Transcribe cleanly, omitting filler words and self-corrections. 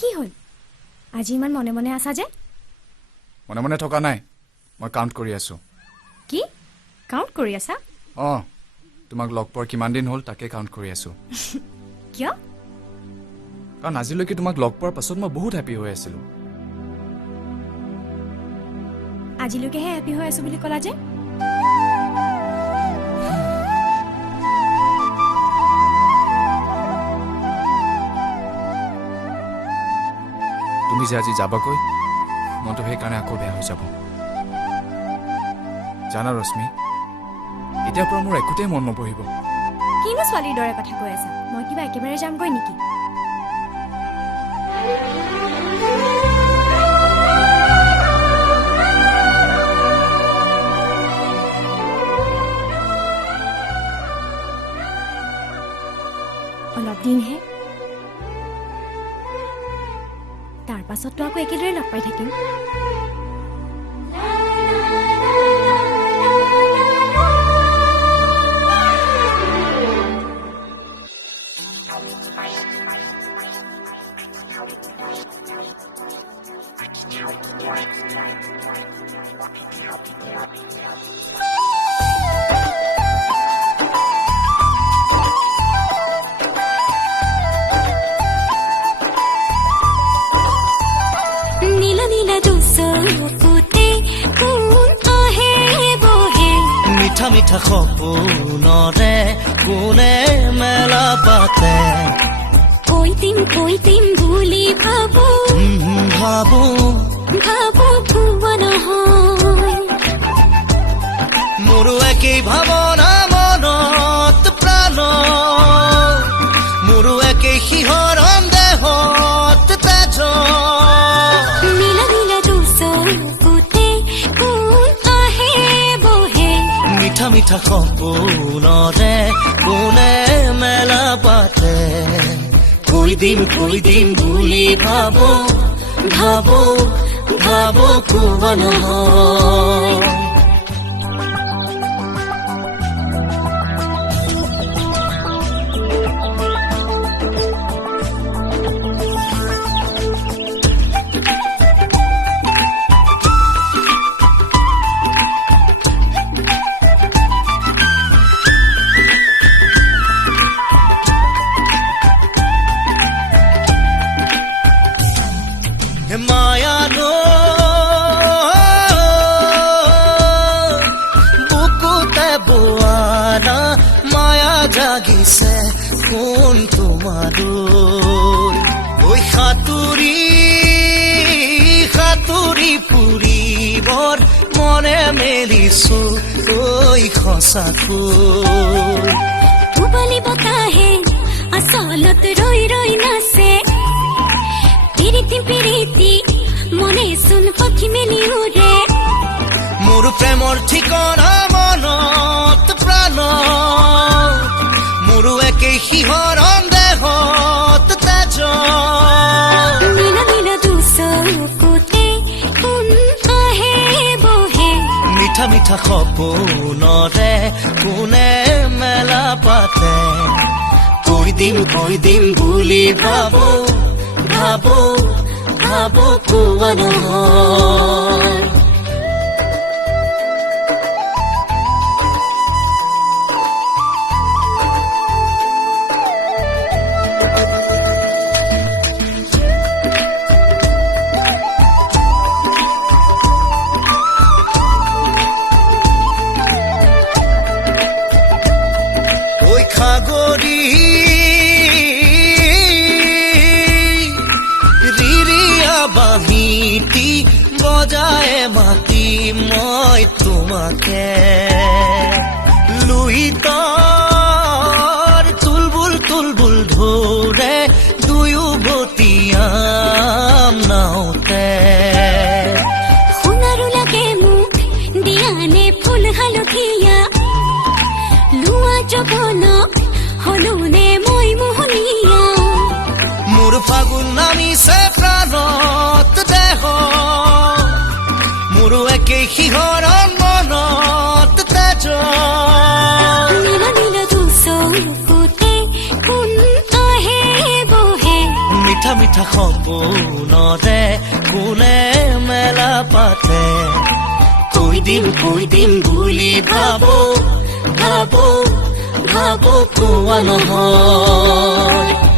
কি হল আজি ইমান মনে মনে আছা যে মনে মনে থকা নাই মই কাউন্ট কৰি আছো কি কাউন্ট কৰি আছা তোমাক লগ পোৱাৰ কিমান দিন হ'ল তাকে কাউন্ট কৰি আছো কিয় কাৰণ আজিলৈকে তোমাক লগ পোৱাৰ পাছত মই বহুত হ্যাপি হৈ আছিলো আজিলৈকেহে হ্যাপি হৈ আছো বুলি ক'লা যে তুমি যে আজি যাবাকৈ মনটো সেইকাৰণে আকৌ বেয়া হৈ যাব জানা ৰশ্মি এতিয়াৰ পৰা মোৰ একোতেই মন নবহিব কিনো ছোৱালীৰ দৰে কথা কৈ আছা মই কিবা একেবাৰে যামগৈ নেকি অলপ দিনহে তাৰ পাছততো আকৌ একেদৰে লগ পাই থাকিম মিঠা মিঠা সপোনৰে কোনে মেলা পাতে কৈ দিম বুলি ভাবো ভাবো ভুৱা নহয় মোৰো একেই ভাৱনা মনত প্ৰাণ মোৰো একেই শিহৰণ দেহত তেজ নীলা নীলা দুচকুতে কোন আহে বহে মিঠা মিঠা সপোনৰে কোনে মেলা পাতে কৈ দিম বুলি ভাবো ভুৱা নহয় মায়ানো বুকুতে বোৱানা মায়া জাগিছে কোন তোমাৰো ঐ সাঁতুৰি ফুৰিবৰ মনে মেলিছো ঐ সঁচাকৈ উবালি বতাহে আচলত ৰৈ নাচে পিৰিতি মনে চোন পাখি মেলি উৰে মোৰ প্ৰেমৰ ঠিকনা মনত প্ৰাণ মোৰো একেই শিহৰণ দেহত তেজ নীলা নীলা দুচকুতে কোন আহে বহে মিঠা মিঠা সপোনৰে কোনে মেলা পাতে কৈ দিম বুলি ভাবো ভুৱা নহয় ঐ খাগৰি বাহিতি বজায় মাতি মই তোমাকে লুইতৰ তুলবুল ধৰে দুয়ো বতিয়াম নাওতে সোণাৰু লাগে মোক দিয়ানে ফুল হালধীয়া লোৱা জবন হলুনে মই মোহনীয়া মোৰ ফাগুন নামিছে প্ৰাণত দেহ মোৰো একেই শিহৰণ মনত তেজ নীলা নীলা দুচকুতে কোন আহে বহে মিঠা মিঠা সপোনতে কোনে মেলা পাতে কৈ দিম বুলি ভাবো ভাবো ভাবো কোৱা নহয়